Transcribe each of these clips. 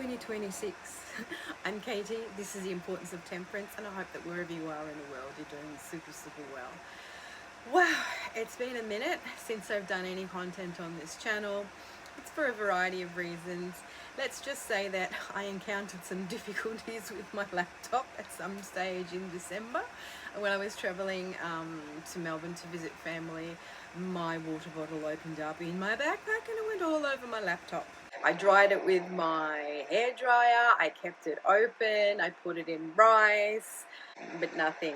2026. I'm Katie. This is the importance of temperance, and I hope that wherever you are in the world, you're doing super, super well. Wow, it's been a minute since I've done any content on this channel. It's for a variety of reasons. Let's just say that I encountered some difficulties with my laptop at some stage in December. When I was travelling to Melbourne to visit family, my water bottle opened up in my backpack and it went all over my laptop. I dried it with my hairdryer, I kept it open, I put it in rice, but nothing.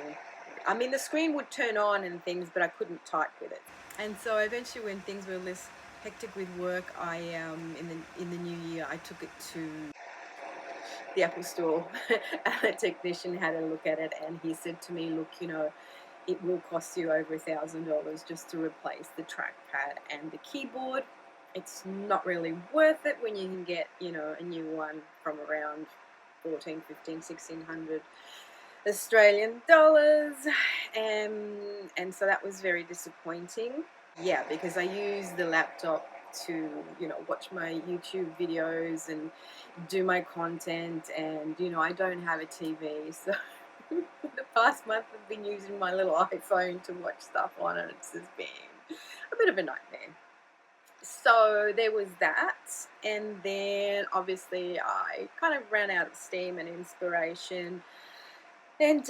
I mean, the screen would turn on and things, but I couldn't type with it. And so eventually when things were less hectic with work, I in the new year I took it to the Apple store and the technician had a look at it and he said to me, look, you know, it will cost you over $1,000 just to replace the trackpad and the keyboard. It's not really worth it when you can get, you know, a new one from around 14, 15, 1600 Australian dollars. And so that was very disappointing. Yeah, because I use the laptop to, you know, watch my YouTube videos and do my content, and, you know, I don't have a TV, so the past month I've been using my little iPhone to watch stuff on, and it's just been a bit of a nightmare. So there was that, and then obviously I kind of ran out of steam and inspiration, and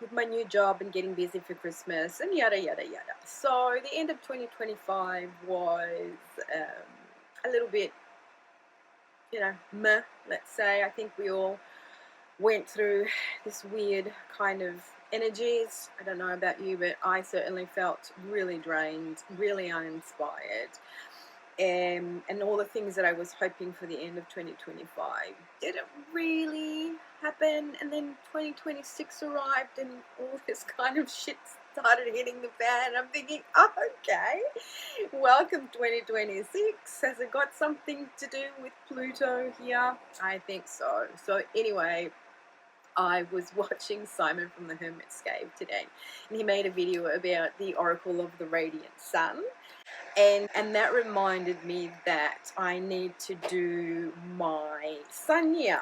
with my new job and getting busy for Christmas and yada yada yada. So the end of 2025 was a little bit, you know, meh, let's say. I think we all went through this weird kind of energies. I don't know about you, but I certainly felt really drained, really uninspired. And all the things that I was hoping for the end of 2025 didn't really happen. And then 2026 arrived and all this kind of shit started hitting the fan. I'm thinking, oh, okay, welcome 2026. Has it got something to do with Pluto here? I think so. So anyway, I was watching Simon from the Hermit's Cave today, and he made a video about the Oracle of the Radiant Sun. And that reminded me that I need to do my sun year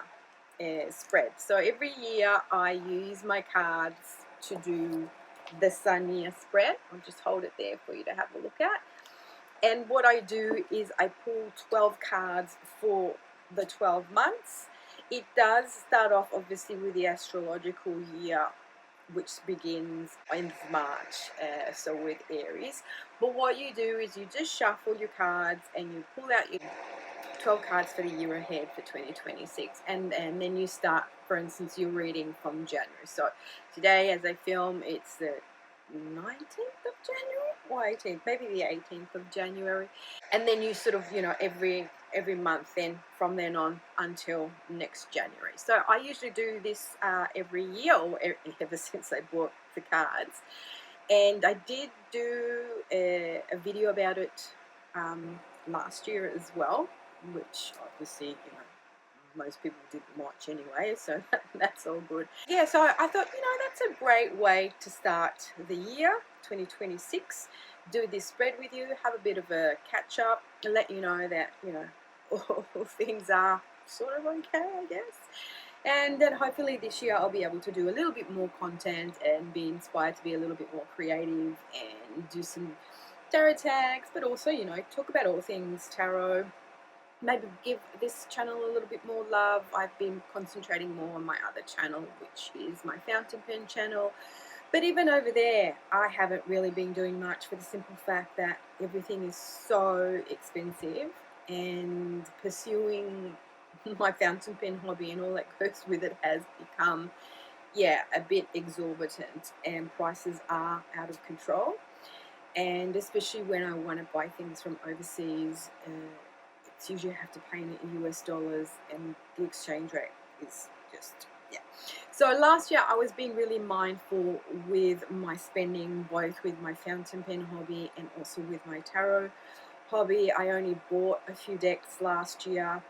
spread. So every year I use my cards to do the sun year spread. I'll just hold it there for you to have a look at. And what I do is I pull 12 cards for the 12 months. It does start off obviously with the astrological year, which begins in March, so with Aries. But what you do is you just shuffle your cards and you pull out your 12 cards for the year ahead for 2026, and then you start, for instance, you're reading from January. So today as I film, it's the 19th of January or 18th, maybe the 18th of January, and then you sort of, you know, every month then from then on until next January. So I usually do this every year, or ever since I bought the cards. And I did do a video about it last year as well, which obviously, you know, most people didn't watch anyway, so that's all good. Yeah, so I thought, you know, that's a great way to start the year 2026. Do this spread with you, have a bit of a catch up, and let you know that, you know, all things are sort of okay, I guess. And then hopefully this year I'll be able to do a little bit more content and be inspired to be a little bit more creative and do some tarot tags, but also, you know, talk about all things tarot. Maybe give this channel a little bit more love. I've been concentrating more on my other channel, which is my fountain pen channel. But even over there, I haven't really been doing much for the simple fact that everything is so expensive, and pursuing my fountain pen hobby and all that goes with it has become, yeah, a bit exorbitant, and prices are out of control. And especially when I want to buy things from overseas, it's usually have to pay in US dollars, and the exchange rate is just, yeah. So last year I was being really mindful with my spending, both with my fountain pen hobby and also with my tarot hobby. I only bought a few decks last year,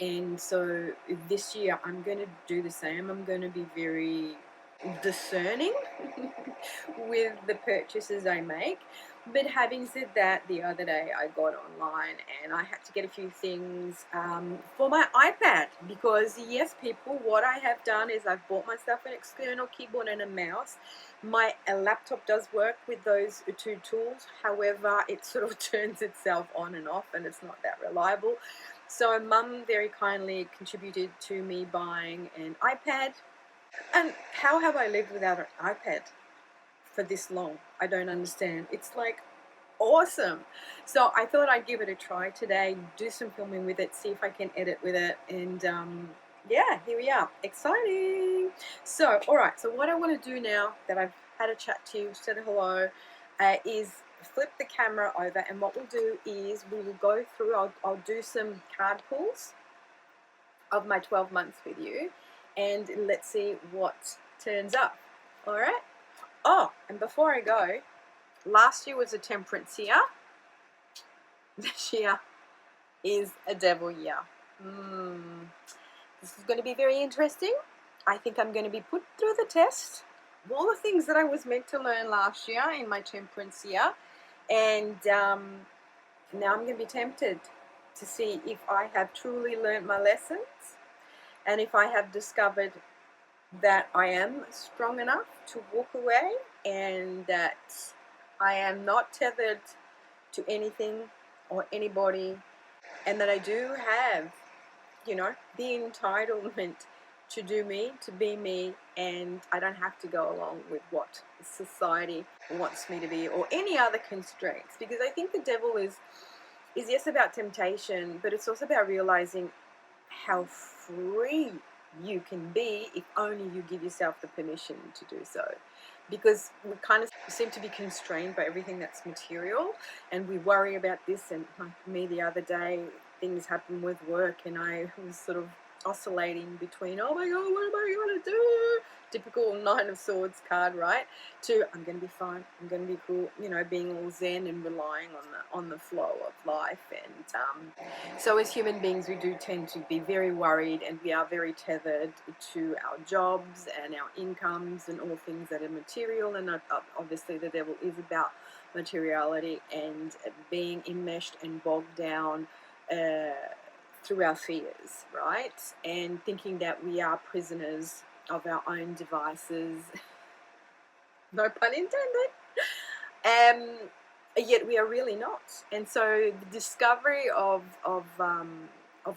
and so this year I'm going to do the same. I'm going to be very discerning with the purchases I make. But having said that, the other day I got online and I had to get a few things for my iPad, because yes, people, what I have done is I've bought myself an external keyboard and a mouse. My laptop does work with those two tools, however it sort of turns itself on and off and it's not that reliable. So Mum very kindly contributed to me buying an iPad. And how have I lived without an iPad for this long? I don't understand. It's like awesome. So I thought I'd give it a try today, do some filming with it, see if I can edit with it, and yeah, here we are. Exciting. So, all right, so what I want to do now that I've had a chat to you, said hello, is flip the camera over, and what we'll do is we will go through, I'll do some card pulls of my 12 months with you, and let's see what turns up. All right. Oh, and before I go, last year was a temperance year. This year is a devil year. This is going to be very interesting. I think I'm going to be put through the test. All the things that I was meant to learn last year in my temperance year, and now I'm going to be tempted to see if I have truly learned my lessons, and if I have discovered that I am strong enough to walk away, and that I am not tethered to anything or anybody, and that I do have, you know, the entitlement to do me, to be me, and I don't have to go along with what society wants me to be or any other constraints. Because I think the devil is yes about temptation, but it's also about realizing how free you can be if only you give yourself the permission to do so. Because we kind of seem to be constrained by everything that's material, and we worry about this. And like me the other day, things happened with work and I was sort of oscillating between, oh my god, what am I going to do? Typical Nine of Swords card, right? To I'm going to be fine, I'm going to be cool, you know, being all zen and relying on the flow of life. And so as human beings, we do tend to be very worried, and we are very tethered to our jobs and our incomes and all things that are material. And obviously the devil is about materiality and being enmeshed and bogged down through our fears, right? And thinking that we are prisoners of our own devices, no pun intended, yet we are really not. And so the discovery of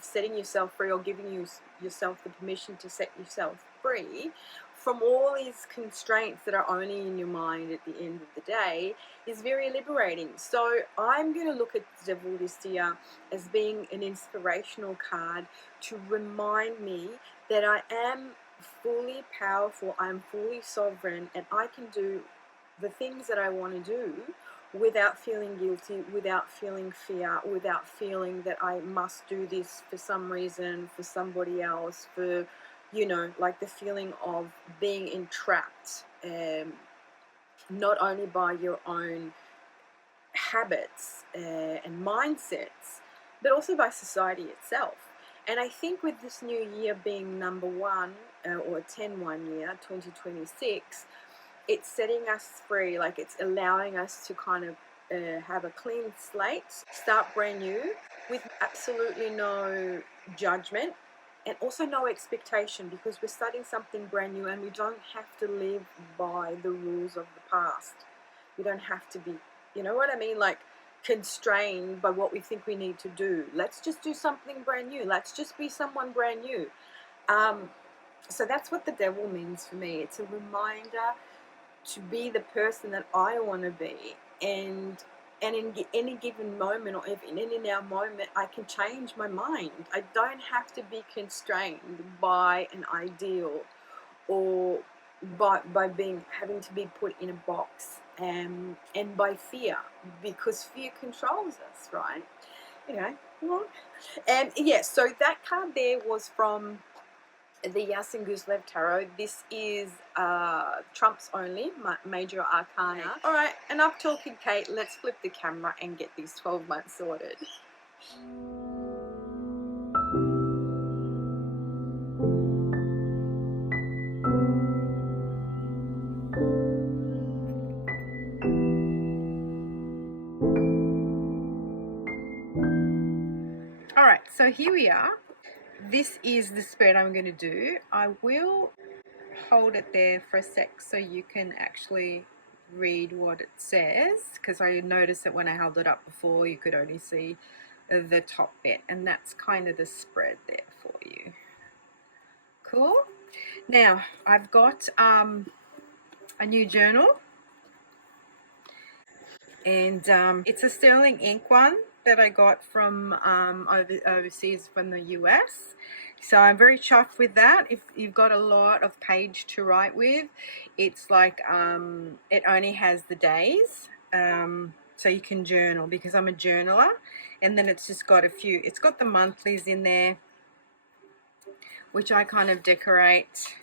setting yourself free, or giving yourself the permission to set yourself free from all these constraints that are only in your mind at the end of the day, is very liberating. So I'm going to look at the devil this year as being an inspirational card to remind me that I am fully powerful, I'm fully sovereign, and I can do the things that I want to do without feeling guilty, without feeling fear, without feeling that I must do this for some reason, for somebody else, for, you know, like the feeling of being entrapped, not only by your own habits and mindsets, but also by society itself. And I think with this new year being number 1, or a 10-1 year, 2026, it's setting us free. Like, it's allowing us to kind of have a clean slate, start brand new, with absolutely no judgment and also no expectation, because we're starting something brand new and we don't have to live by the rules of the past. We don't have to be, you know what I mean, like constrained by what we think we need to do. Let's just do something brand new. Let's just be someone brand new. So that's what the devil means for me. It's a reminder to be the person that I want to be, and in any given moment, or in any now moment, I can change my mind. I don't have to be constrained by an ideal, or by having to be put in a box, and by fear, because fear controls us, right? You know. And yeah, so that card there was from the Iassen Ghiuselev Tarot. This is Trump's only major arcana. All right, enough talking, Kate. Let's flip the camera and get these 12 months sorted. So here we are. This is the spread I'm going to do. I will hold it there for a sec so you can actually read what it says, because I noticed that when I held it up before you could only see the top bit, and that's kind of the spread there for you. Cool. Now I've got a new journal, and it's a sterling ink one that I got from overseas from the US. So I'm very chuffed with that. If you've got a lot of page to write with, it's like it only has the days, so you can journal, because I'm a journaler. And then it's just got a few, it's got the monthlies in there, which I kind of decorate,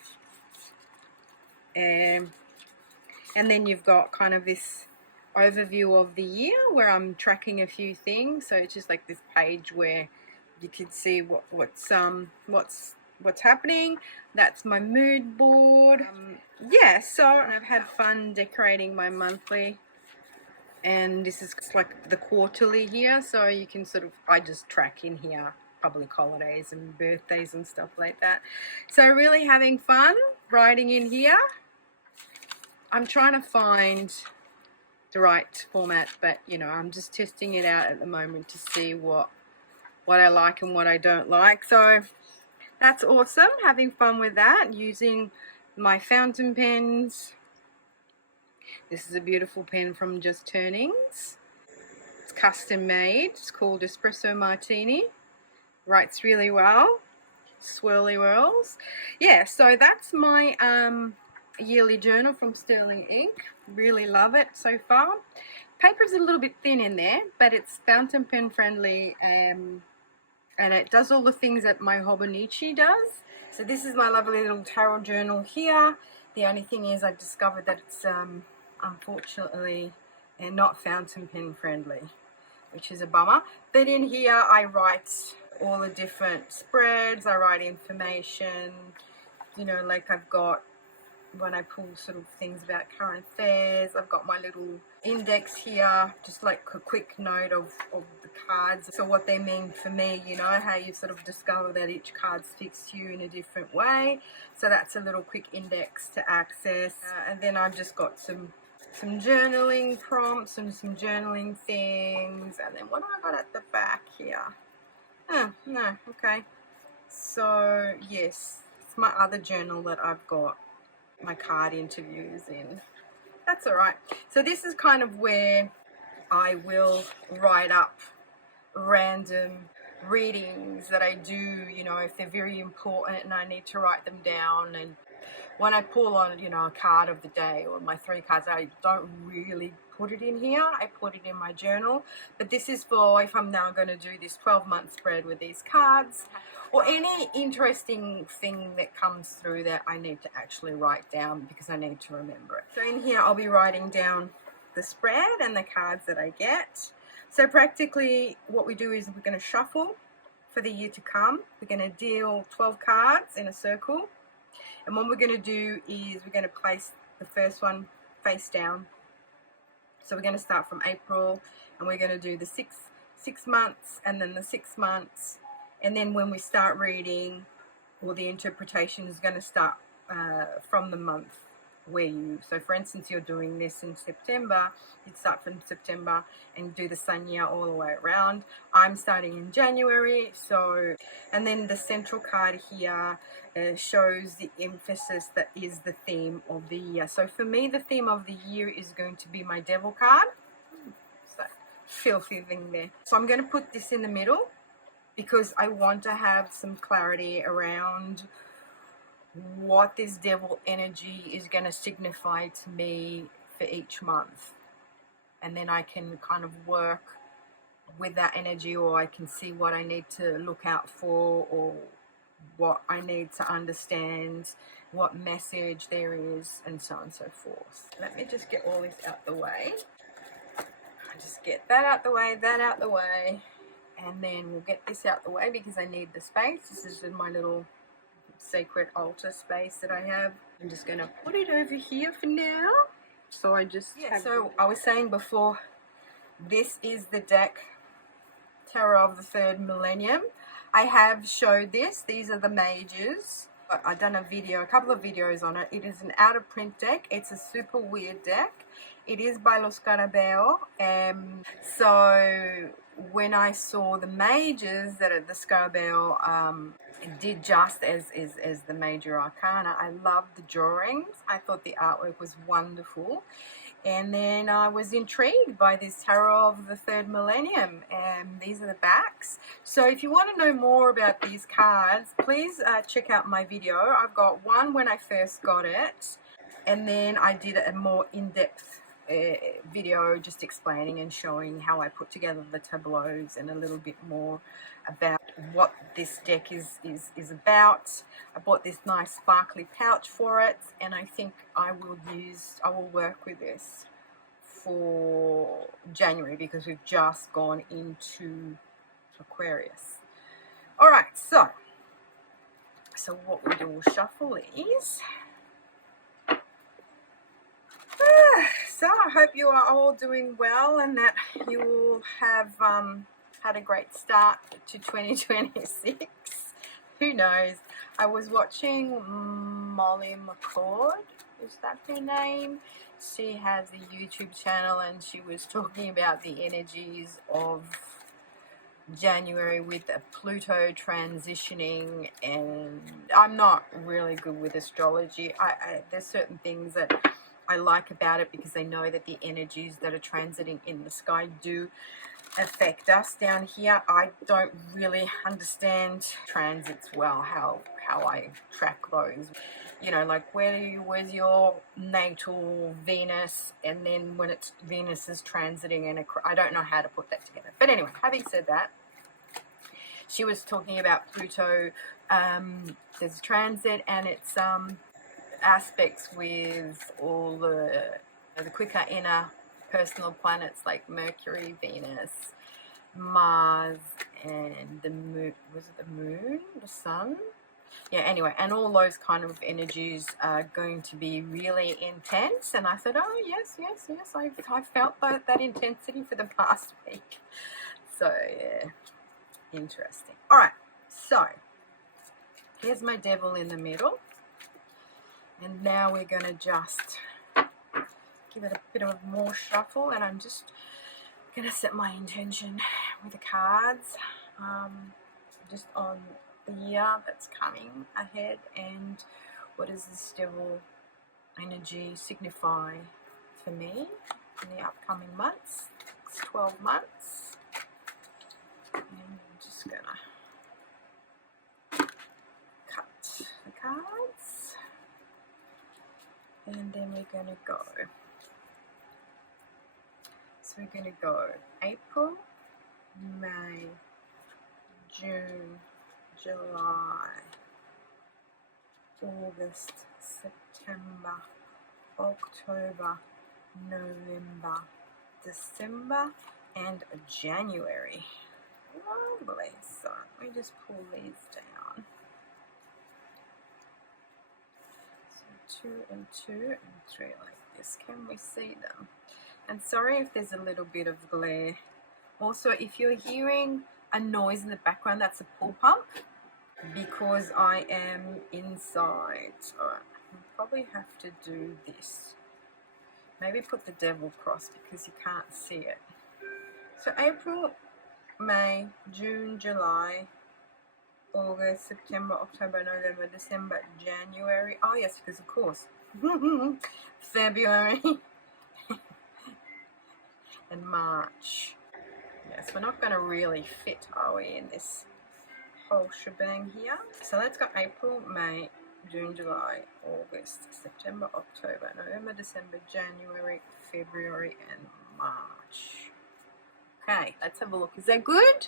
and then you've got kind of this overview of the year where I'm tracking a few things. So it's just like this page where you can see what's happening. That's my mood board. Yeah, so I've had fun decorating my monthly, and this is like the quarterly here, so you can sort of, I just track in here public holidays and birthdays and stuff like that. So really having fun writing in here. I'm trying to find the right format, but you know, I'm just testing it out at the moment to see what I like and what I don't like. So that's awesome, having fun with that, using my fountain pens. This is a beautiful pen from Just Turnings. It's custom made. It's called Espresso Martini. Writes really well. Swirly whirls. Yeah, so that's my yearly journal from Sterling Ink. Really love it so far. Paper's a little bit thin in there, but it's fountain pen friendly, and it does all the things that my Hobonichi does. So this is my lovely little tarot journal here. The only thing is I've discovered that it's unfortunately not fountain pen friendly, which is a bummer. But in here I write all the different spreads, I write information, you know, like I've got, when I pull sort of things about current affairs, I've got my little index here, just like a quick note of the cards, so what they mean for me, you know, how you sort of discover that each card speaks to you in a different way. So that's a little quick index to access. And then I've just got some journaling prompts and some journaling things. And then what have I got at the back here? Oh, no, okay. So yes, it's my other journal that I've got my card interviews in. That's all right. So this is kind of where I will write up random readings that I do, you know, if they're very important and I need to write them down. And when I pull on, you know, a card of the day or my 3 cards, I don't really put it in here. I put it in my journal. But this is for if I'm now going to do this 12-month spread with these cards, or any interesting thing that comes through that I need to actually write down because I need to remember it. So in here I'll be writing down the spread and the cards that I get. So practically what we do is we're going to shuffle for the year to come. We're going to deal 12 cards in a circle. And what we're going to do is we're going to place the first one face down. So we're going to start from April, and we're going to do the six months, and then the 6 months. And then when we start reading, well, the interpretation is going to start from the month where you, so for instance, you're doing this in September, you'd start from September and do the sun year all the way around. I'm starting in January, so, and then the central card here shows the emphasis that is the theme of the year. So for me, the theme of the year is going to be my devil card. So filthy thing there. So I'm going to put this in the middle because I want to have some clarity around what this devil energy is going to signify to me for each month, and then I can kind of work with that energy, or I can see what I need to look out for, or what I need to understand, what message there is, and so on and so forth. Let me just get all this out the way. I just get that out the way, that out the way, and then we'll get this out the way because I need the space. This is in my little sacred altar space that I have. I'm just going to put it over here for now. So I just so I was saying before, this is the deck Tarot of the Third Millennium. I have showed this. These are the majors. I've done a couple of videos on it. It is an out of print deck. It's a super weird deck. It is by Lo Scarabeo. So when I saw the majors that the Scarabeo did just as the major arcana, I loved the drawings. I thought the artwork was wonderful. And then I was intrigued by this tarot of the third millennium, and these are the backs. So if you want to know more about these cards, please check out my video. I've got one when I first got it, and then I did a more in-depth video just explaining and showing how I put together the tableaus and a little bit more about what this deck is about. I bought this nice sparkly pouch for it, and I think I will work with this for January because we've just gone into Aquarius. All right, so what we do, we'll shuffle these. So I hope you are all doing well and that you all have had a great start to 2026. Who knows? I was watching Molly McCord, is that her name? She has a YouTube channel and she was talking about the energies of January with Pluto transitioning, and I'm not really good with astrology. There's certain things that I like about it because I know that the energies that are transiting in the sky do affect us down here. I don't really understand transits well, how I track those. You know, like where's your natal Venus, and then when it's Venus is transiting, and I don't know how to put that together. But anyway, having said that, she was talking about Pluto. There's a transit, and it's aspects with all the quicker inner personal planets like Mercury, Venus, Mars, and the moon. Was it the moon? The sun? Yeah, anyway, and all those kind of energies are going to be really intense. And I thought, oh, yes, I felt that intensity for the past week. So, yeah, interesting. All right, so here's my devil in the middle. And now we're going to just give it a bit of more shuffle, and I'm just going to set my intention with the cards, just on the year that's coming ahead, and what does this devil energy signify for me in the upcoming months. It's 12 months. And I'm just going to cut the cards. And then we're going to go. So we're going to go April, May, June, July, August, September, October, November, December, and January. Lovely. So let me just pull these down. 2 and 2 and 3 like this. Can we see them? And sorry if there's a little bit of glare. Also, if you're hearing a noise in the background, that's a pool pump because I am inside. Alright, I'll probably have to do this. Maybe put the devil cross because you can't see it. So April, May, June, July, August, September, October, November, December, January. Oh yes, because of course February and March. Yes, we're not going to really fit, are we, in this whole shebang here? So let's go April, May, June, July, August, September, October, November, December, January, February, and March. Okay, let's have a look. Is that good?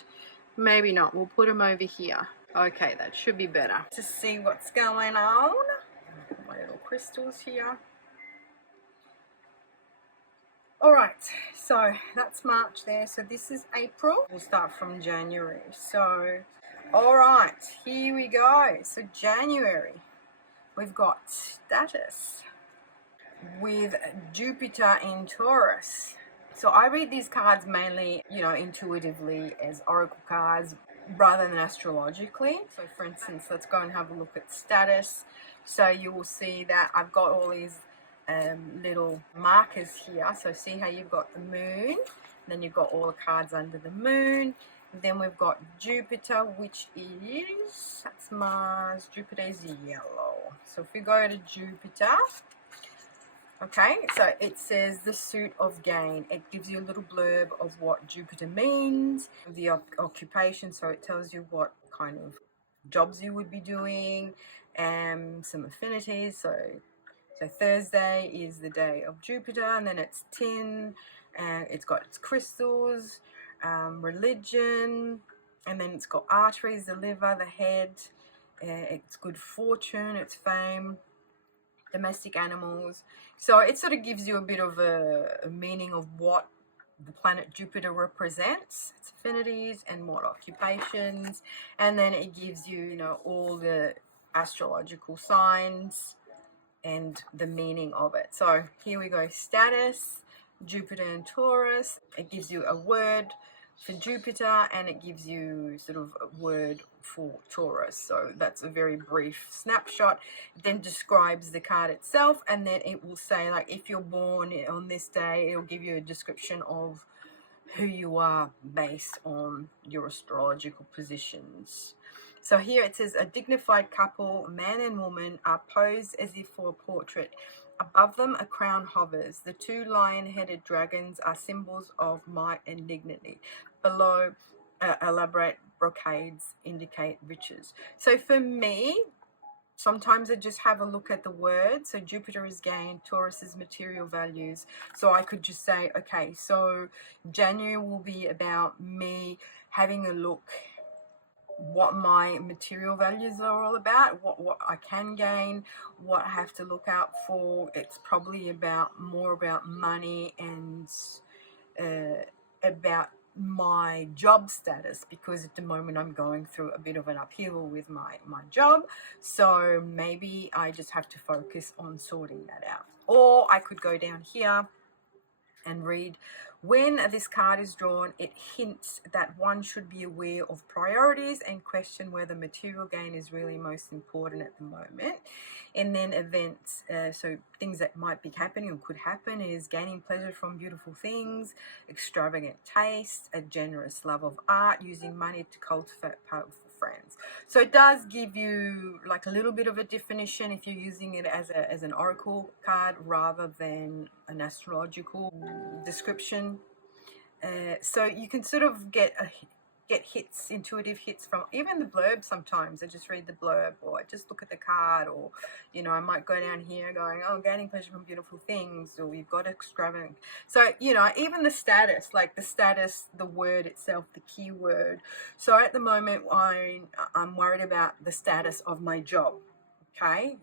Maybe not. We'll put them over here. Okay, that should be better. To see what's going on. Put my little crystals here. Alright, so that's March there. So this is April. We'll start from January. So, alright, here we go. So January, we've got status with Jupiter in Taurus. So I read these cards mainly, you know, intuitively as oracle cards. rather than astrologically. So for instance, let's go and have a look at status. So you will see that I've got all these little markers here. So see how you've got the moon, then you've got all the cards under the moon. Then we've got Jupiter, which is, that's Mars. Jupiter is yellow. So if we go to Jupiter, okay, so it says the suit of gain. It gives you a little blurb of what Jupiter means, the occupation, so it tells you what kind of jobs you would be doing, and some affinities. So Thursday is the day of Jupiter, and then it's tin, and it's got its crystals, religion, and then it's got arteries, the liver, the head, it's good fortune, it's fame, domestic animals. So it sort of gives you a bit of a meaning of what the planet Jupiter represents, its affinities and what occupations, and then it gives you, you know, all the astrological signs and the meaning of it. So here we go, status, Jupiter and Taurus. It gives you a word for Jupiter, and it gives you sort of a word for Taurus. So that's a very brief snapshot. It then describes the card itself, and then it will say, like, if you're born on this day, it'll give you a description of who you are based on your astrological positions. So here it says, a dignified couple, man and woman, are posed as if for a portrait. Above them, a crown hovers. The two lion-headed dragons are symbols of might and dignity. Below, elaborate brocades indicate riches. So for me, sometimes I just have a look at the word. So Jupiter is gain, Taurus is material values. So I could just say, okay, so January will be about me having a look what my material values are all about, what I can gain, what I have to look out for. It's probably about more about money and about my job status, because at the moment I'm going through a bit of an upheaval with my job. So maybe I just have to focus on sorting that out. Or I could go down here and read, when this card is drawn, it hints that one should be aware of priorities and question whether material gain is really most important at the moment. And then events, so things that might be happening or could happen is gaining pleasure from beautiful things, extravagant taste, a generous love of art, using money to cultivate powerful friends. So it does give you like a little bit of a definition if you're using it as an oracle card rather than an astrological description. So you can sort of get hits, intuitive hits from even the blurb. Sometimes I just read the blurb, or I just look at the card, or you know, I might go down here going, oh, gaining pleasure from beautiful things, or you've got extravagant. So you know, even the status, like the status, the word itself, the keyword. So at the moment I'm worried about the status of my job. Okay,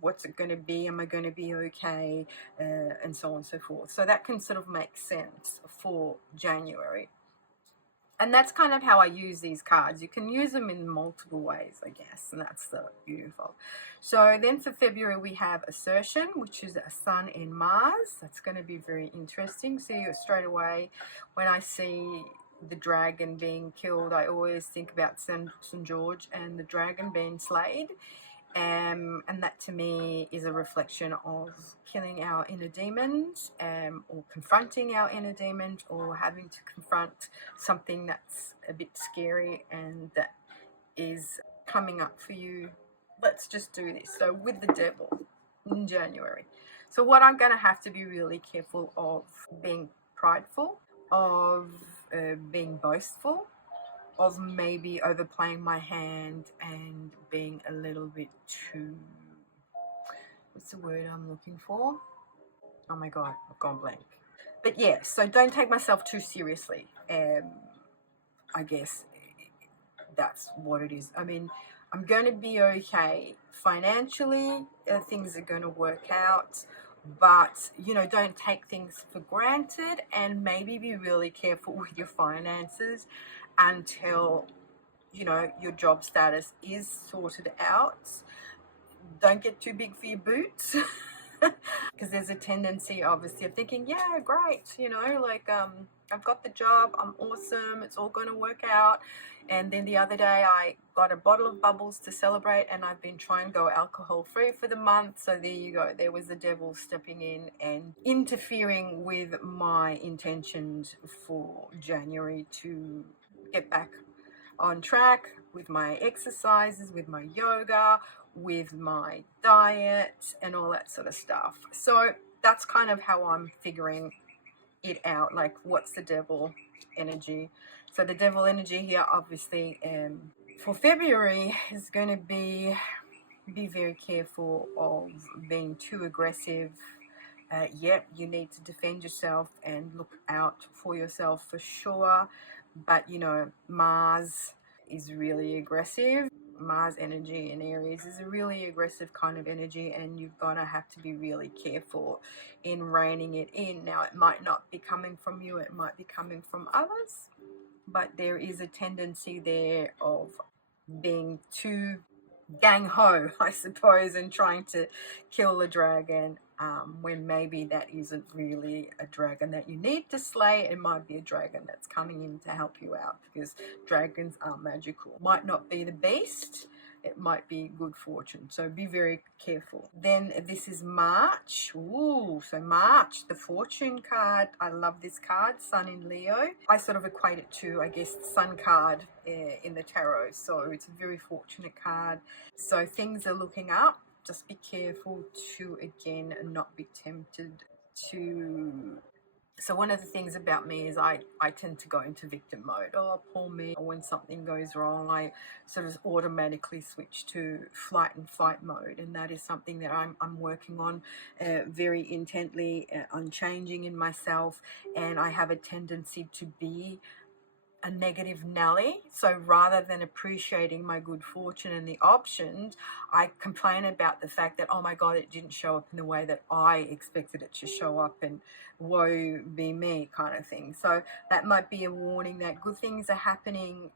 what's it going to be? Am I going to be okay? And so on and so forth. So that can sort of make sense for January. And that's kind of how I use these cards. You can use them in multiple ways, I guess, and that's the beautiful. So then for February we have Assertion, which is a Sun in Mars. That's going to be very interesting. See, straight away when I see the dragon being killed, I always think about St. George and the dragon being slayed. And that to me is a reflection of killing our inner demons, or confronting our inner demons, or having to confront something that's a bit scary and that is coming up for you. Let's just do this. So with the devil in January. So what I'm going to have to be really careful of being prideful, of being boastful, of maybe overplaying my hand and being a little bit too, what's the word I'm looking for? Oh my God, I've gone blank. But yeah, so don't take myself too seriously. I guess that's what it is. I mean, I'm going to be okay financially. Things are going to work out. But, you know, don't take things for granted, and maybe be really careful with your finances until, you know, your job status is sorted out. Don't get too big for your boots, because there's a tendency, obviously, of thinking, yeah, great, you know, like I've got the job, I'm awesome, it's all going to work out. And then the other day I got a bottle of bubbles to celebrate, and I've been trying to go alcohol free for the month. So there you go, there was the devil stepping in and interfering with my intentions for January to get back on track with my exercises, with my yoga, with my diet, and all that sort of stuff. So that's kind of how I'm figuring it out, like what's the devil energy. So the devil energy here, obviously, for February is going to be very careful of being too aggressive. Yep, you need to defend yourself and look out for yourself for sure. But you know, Mars is really aggressive. Mars energy in Aries is a really aggressive kind of energy, and you're gonna have to be really careful in reining it in. Now, it might not be coming from you, it might be coming from others, but there is a tendency there of being too gang ho, I suppose, and trying to kill the dragon, when maybe that isn't really a dragon that you need to slay. It might be a dragon that's coming in to help you out, because dragons are magical. Might not be the beast, it might be good fortune, so be very careful. Then this is March. Ooh, so March, the fortune card. I love this card, Sun in Leo. I sort of equate it to, I guess, the Sun card in the tarot, so it's a very fortunate card. So things are looking up. Just be careful to, again, not be tempted to. So one of the things about me is I tend to go into victim mode. Oh, poor me. When something goes wrong, I sort of automatically switch to flight and fight mode. And that is something that I'm working on very intently, on changing in myself. And I have a tendency to be a negative Nelly. So rather than appreciating my good fortune and the options, I complain about the fact that, oh my God, it didn't show up in the way that I expected it to show up, and woe be me kind of thing. So that might be a warning that good things are happening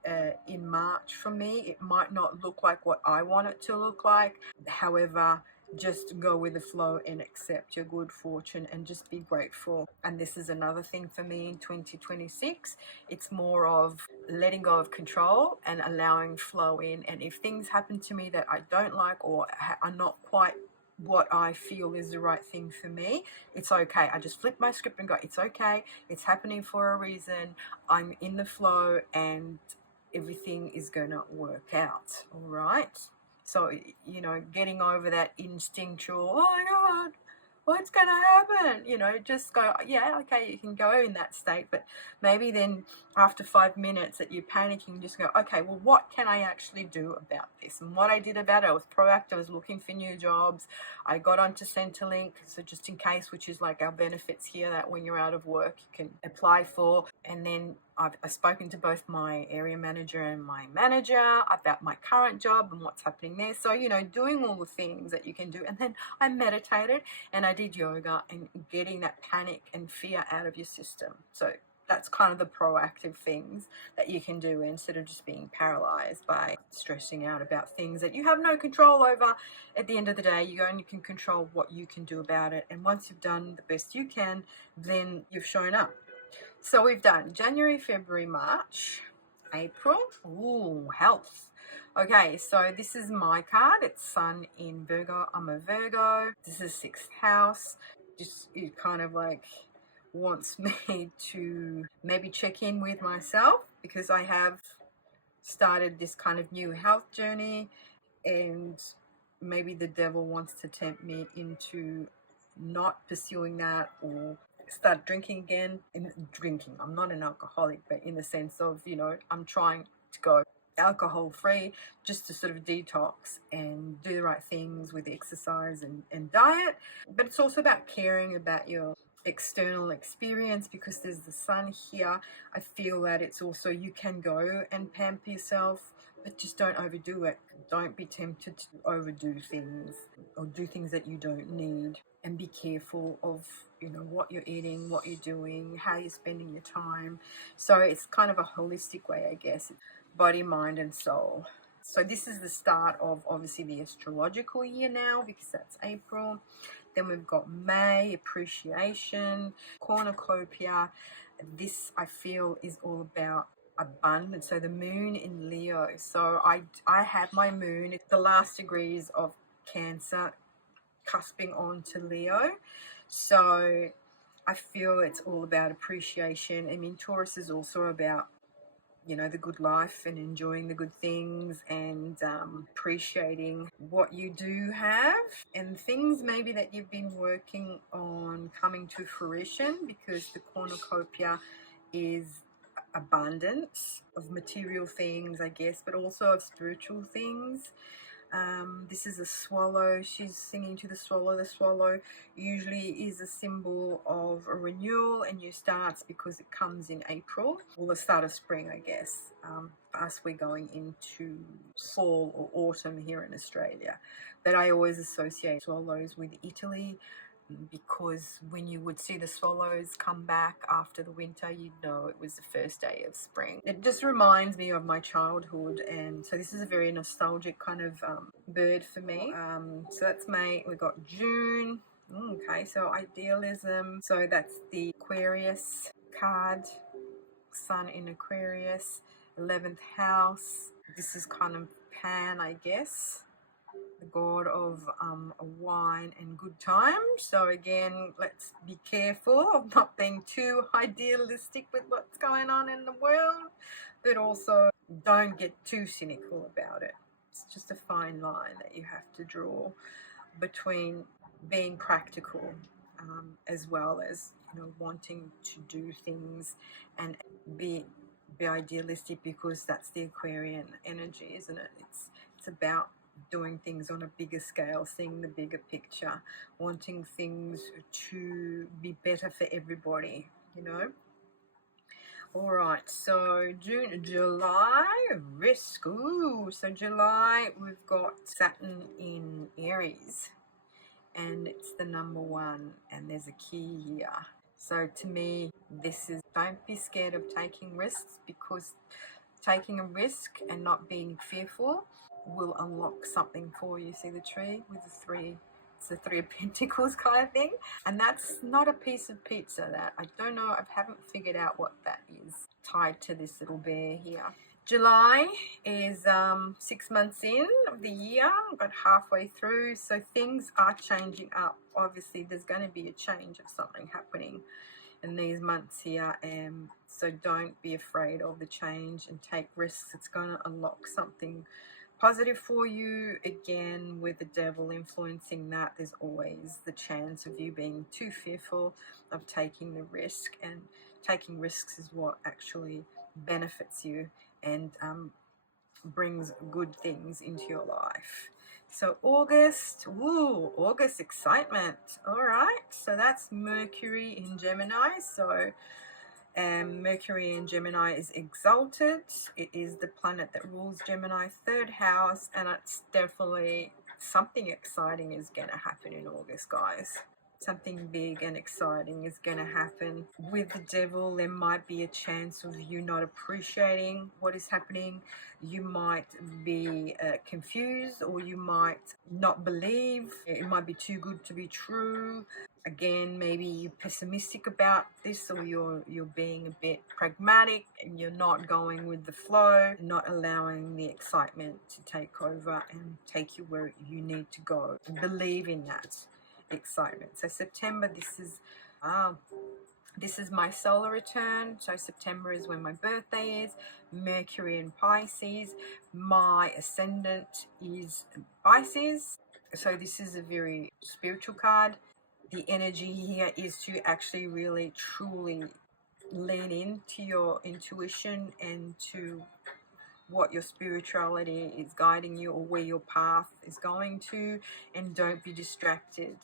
in March for me. It might not look like what I want it to look like. However, just go with the flow and accept your good fortune and just be grateful. And this is another thing for me in 2026. It's more of letting go of control and allowing flow in. And if things happen to me that I don't like, or are not quite what I feel is the right thing for me, it's okay. I just flip my script and go, it's okay, it's happening for a reason, I'm in the flow, and everything is gonna work out. All right. So, you know, getting over that instinctual, oh my God, what's going to happen? You know, just go, yeah, okay, you can go in that state. But maybe then after 5 minutes that you're panicking, just go, okay, well, what can I actually do about this? And what I did about it, I was proactive. I was looking for new jobs. I got onto Centrelink, so just in case, which is like our benefits here that when you're out of work, you can apply for. And then I've spoken to both my area manager and my manager about my current job and what's happening there. So, you know, doing all the things that you can do. And then I meditated and I did yoga, and getting that panic and fear out of your system. So that's kind of the proactive things that you can do instead of just being paralyzed by stressing out about things that you have no control over. At the end of the day, you only can control what you can do about it. And once you've done the best you can, then you've shown up. So we've done January, February, March, April. Ooh, health. Okay, so this is my card. It's Sun in Virgo. I'm a Virgo. This is 6th house. Just, it kind of like wants me to maybe check in with myself, because I have started this kind of new health journey, and maybe the devil wants to tempt me into not pursuing that, or start drinking again. In drinking, I'm not an alcoholic, but in the sense of, you know, I'm trying to go alcohol free, just to sort of detox and do the right things with exercise and diet. But it's also about caring about your external experience, because there's the sun here. I feel that it's also, you can go and pamper yourself, but just don't overdo it. Don't be tempted to overdo things or do things that you don't need. And be careful of, you know, what you're eating, what you're doing, how you're spending your time. So it's kind of a holistic way, I guess, body, mind and soul. So this is the start of obviously the astrological year now, because that's April. Then we've got May, appreciation, cornucopia, this I feel is all about abundance. So the moon in Leo. So I had my moon at the last degrees of Cancer, cusping on to Leo. So I feel it's all about appreciation. I mean, Taurus is also about, you know, the good life and enjoying the good things and appreciating what you do have, and things maybe that you've been working on coming to fruition, because the cornucopia is abundance of material things, I guess, but also of spiritual things. This is a swallow. She's singing to the swallow. The swallow usually is a symbol of a renewal and new starts, because it comes in April, or the start of spring, I guess. For us, we're going into fall or autumn here in Australia. But I always associate swallows with Italy, because when you would see the swallows come back after the winter, you'd know it was the first day of spring. It just reminds me of my childhood, and so this is a very nostalgic kind of bird for me. So that's May. We got June. Okay, so idealism. So that's the Aquarius card, Sun in Aquarius, 11th house. This is kind of Pan, I guess, the god of wine and good times. So again, let's be careful of not being too idealistic with what's going on in the world, but also don't get too cynical about it. It's just a fine line that you have to draw between being practical, as well as, you know, wanting to do things and be idealistic, because that's the Aquarian energy, isn't it? It's about doing things on a bigger scale, seeing the bigger picture, wanting things to be better for everybody, you know. All right, so June, July, risk. Ooh, so July, we've got Saturn in Aries, and it's the number one, and there's a key here. So to me, this is, don't be scared of taking risks, because taking a risk and not being fearful will unlock something for you. See the tree with the three, it's the Three of Pentacles kind of thing. And that's not a piece of pizza. That, I don't know, I haven't figured out what that is tied to this little bear here. July is 6 months in of the year, got halfway through, so things are changing up. Obviously there's going to be a change of something happening in these months here, so don't be afraid of the change and take risks. It's going to unlock something positive for you. Again, with the devil influencing that, there's always the chance of you being too fearful of taking the risk, and taking risks is what actually benefits you and brings good things into your life. So August, woo, August excitement. All right, so that's Mercury in Gemini. So Mercury in Gemini is exalted. It is the planet that rules Gemini, third house, and it's definitely something exciting is going to happen in August, guys. Something big and exciting is going to happen. With the devil, there might be a chance of you not appreciating what is happening. You might be confused, or you might not believe. It might be too good to be true. Again, maybe you're pessimistic about this, or you're being a bit pragmatic and you're not going with the flow, not allowing the excitement to take over and take you where you need to go. Believe in that excitement. So September, this is my solar return. So September is when my birthday is. Mercury in Pisces. My ascendant is Pisces. So this is a very spiritual card. The energy here is to actually really truly lean into your intuition and to what your spirituality is guiding you, or where your path is going to, and don't be distracted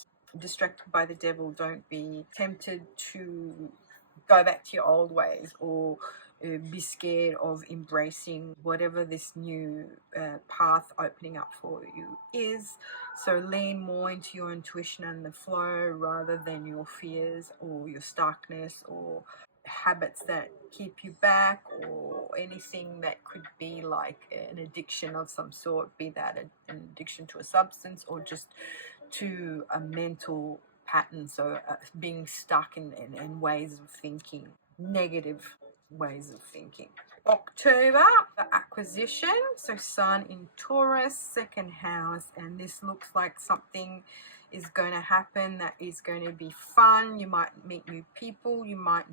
by the devil. Don't be tempted to go back to your old ways, or be scared of embracing whatever this new path opening up for you is. So lean more into your intuition and the flow, rather than your fears or your stuckness or habits that keep you back, or anything that could be like an addiction of some sort, be that an addiction to a substance or just to a mental pattern. So being stuck in ways of thinking, negative ways of thinking. October, the acquisition, so Sun in Taurus, second house, and this looks like something is going to happen that is going to be fun. You might meet new people, you might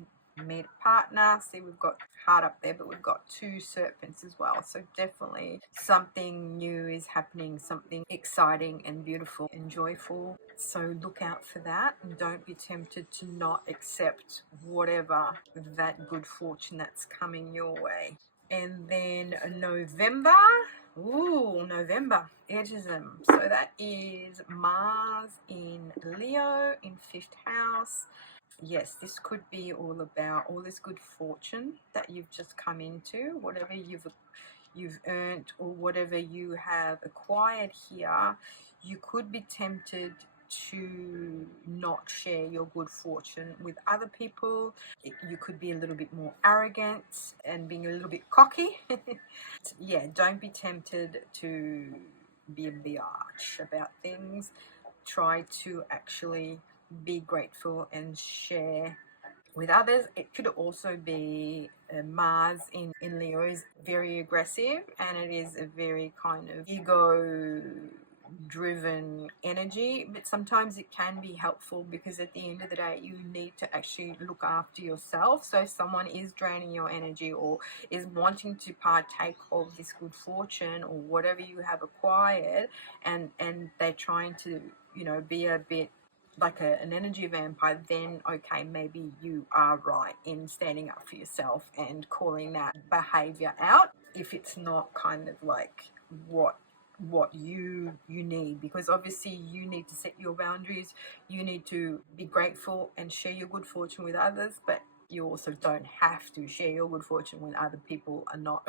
meet a partner. See, we've got heart up there, but we've got two serpents as well, so definitely something new is happening, something exciting and beautiful and joyful. So look out for that, and don't be tempted to not accept whatever that good fortune that's coming your way. And then November, ooh, November, edgism. So that is Mars in Leo in 5th house. Yes, this could be all about all this good fortune that you've just come into, whatever you've earned or whatever you have acquired here. You could be tempted to not share your good fortune with other people. You could be a little bit more arrogant and being a little bit cocky. Yeah, don't be tempted to be a biatch about things. Try to actually be grateful and share with others. It could also be Mars in Leo is very aggressive, and it is a very kind of ego driven energy, but sometimes it can be helpful because at the end of the day you need to actually look after yourself. So if someone is draining your energy or is wanting to partake of this good fortune or whatever you have acquired, and they're trying to, you know, be a bit like an energy vampire, then okay, maybe you are right in standing up for yourself and calling that behavior out if it's not kind of like what you need, because obviously you need to set your boundaries. You need to be grateful and share your good fortune with others, but you also don't have to share your good fortune when other people are not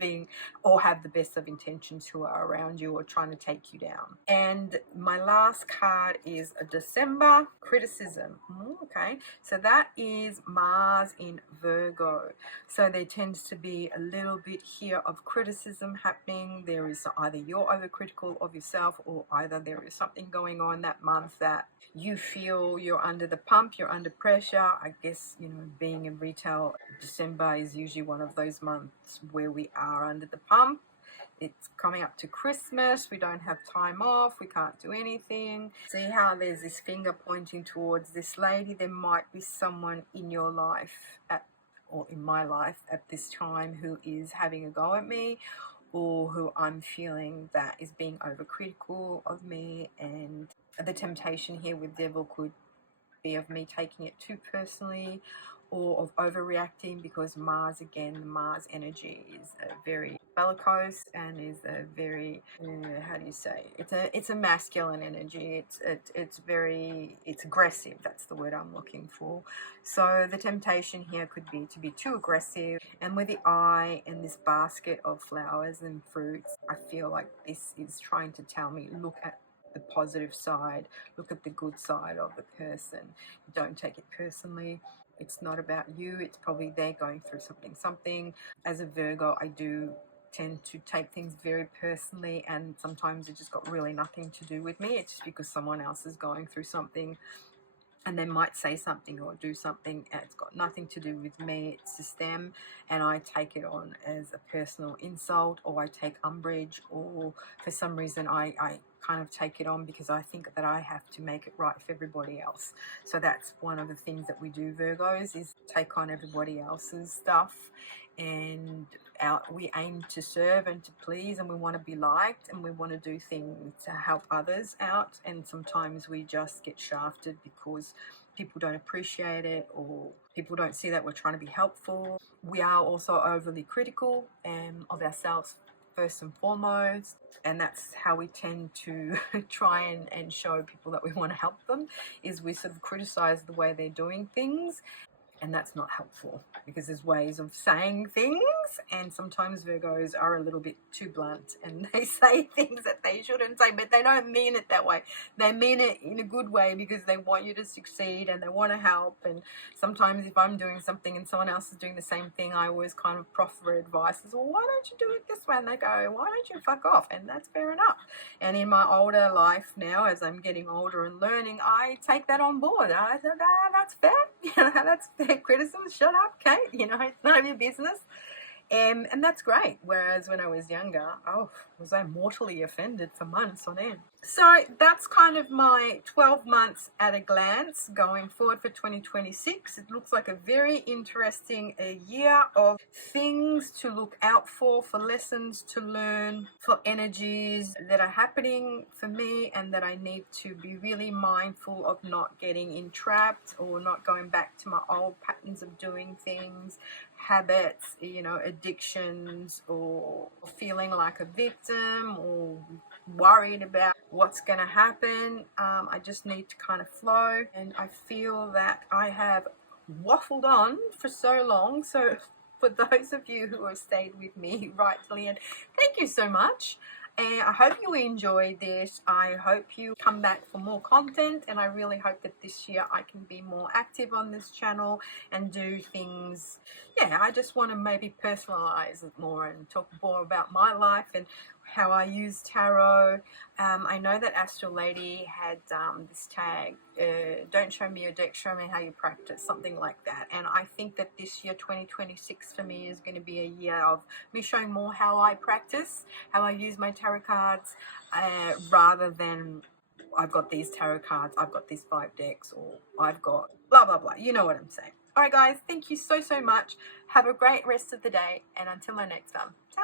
being or have the best of intentions who are around you or trying to take you down. And my last card is a December criticism. Okay, so that is Mars in Virgo. So there tends to be a little bit here of criticism happening. There is either you're overcritical of yourself, or either there is something going on that month that you feel you're under the pump, you're under pressure. I guess, you know, being in retail, December is usually one of those months where we are under the pump. It's coming up to Christmas. We don't have time off. We can't do anything. See how there's this finger pointing towards this lady? There might be someone in your life or in my life at this time who is having a go at me, or who I'm feeling that is being overcritical of me. And the temptation here with devil could be of me taking it too personally, or of overreacting, because Mars, again, the Mars energy is a very bellicose and is a very how do you say, it's a masculine energy. It's very, it's aggressive. That's the word I'm looking for. So the temptation here could be to be too aggressive. And with the eye and this basket of flowers and fruits, I feel like this is trying to tell me, look at the positive side, look at the good side of the person. Don't take it personally. It's not about you. It's probably they're going through something. As a Virgo, I do tend to take things very personally, and sometimes it just got really nothing to do with me. It's just because someone else is going through something, and they might say something or do something and it's got nothing to do with me. It's just them, and I take it on as a personal insult, or I take umbrage, or for some reason I kind of take it on because I think that I have to make it right for everybody else. So that's one of the things that we do, Virgos, is take on everybody else's stuff. And we aim to serve and to please, and we want to be liked, and we want to do things to help others out. And sometimes we just get shafted because people don't appreciate it, or people don't see that we're trying to be helpful. We are also overly critical of ourselves first and foremost, and that's how we tend to try and show people that we want to help them, is we sort of criticize the way they're doing things. And that's not helpful, because there's ways of saying things, and sometimes Virgos are a little bit too blunt and they say things that they shouldn't say, but they don't mean it that way. They mean it in a good way because they want you to succeed and they want to help. And sometimes if I'm doing something and someone else is doing the same thing, I always kind of proffer advice. Well, why don't you do it this way? And they go, why don't you fuck off? And that's fair enough. And in my older life now, as I'm getting older and learning, I take that on board. I said, that's fair. that's their criticism. Shut up, Kate. You know, it's none of your business. And that's great. Whereas when I was younger, oh, was I mortally offended for months on end. So that's kind of my 12 months at a glance going forward for 2026. It looks like a very interesting year of things to look out for lessons to learn, for energies that are happening for me, and that I need to be really mindful of not getting entrapped or not going back to my old patterns of doing things, habits, you know, addictions, or feeling like a victim or worried about what's going to happen. I just need to kind of flow, and I feel that I have waffled on for so long. So for those of you who have stayed with me right till the end, thank you so much. And I hope you enjoyed this. I hope you come back for more content, and I really hope that this year I can be more active on this channel and do things. Yeah, I just want to maybe personalize it more and talk more about my life and how I use tarot. I know that Astral Lady had this tag, don't show me your deck, show me how you practice, something like that. And I think that this year, 2026, for me is going to be a year of me showing more how I practice, how I use my tarot cards, rather than I've got these tarot cards, I've got these 5 decks, or I've got blah, blah, blah. You know what I'm saying. All right, guys, thank you so, so much. Have a great rest of the day. And until my next one, ciao.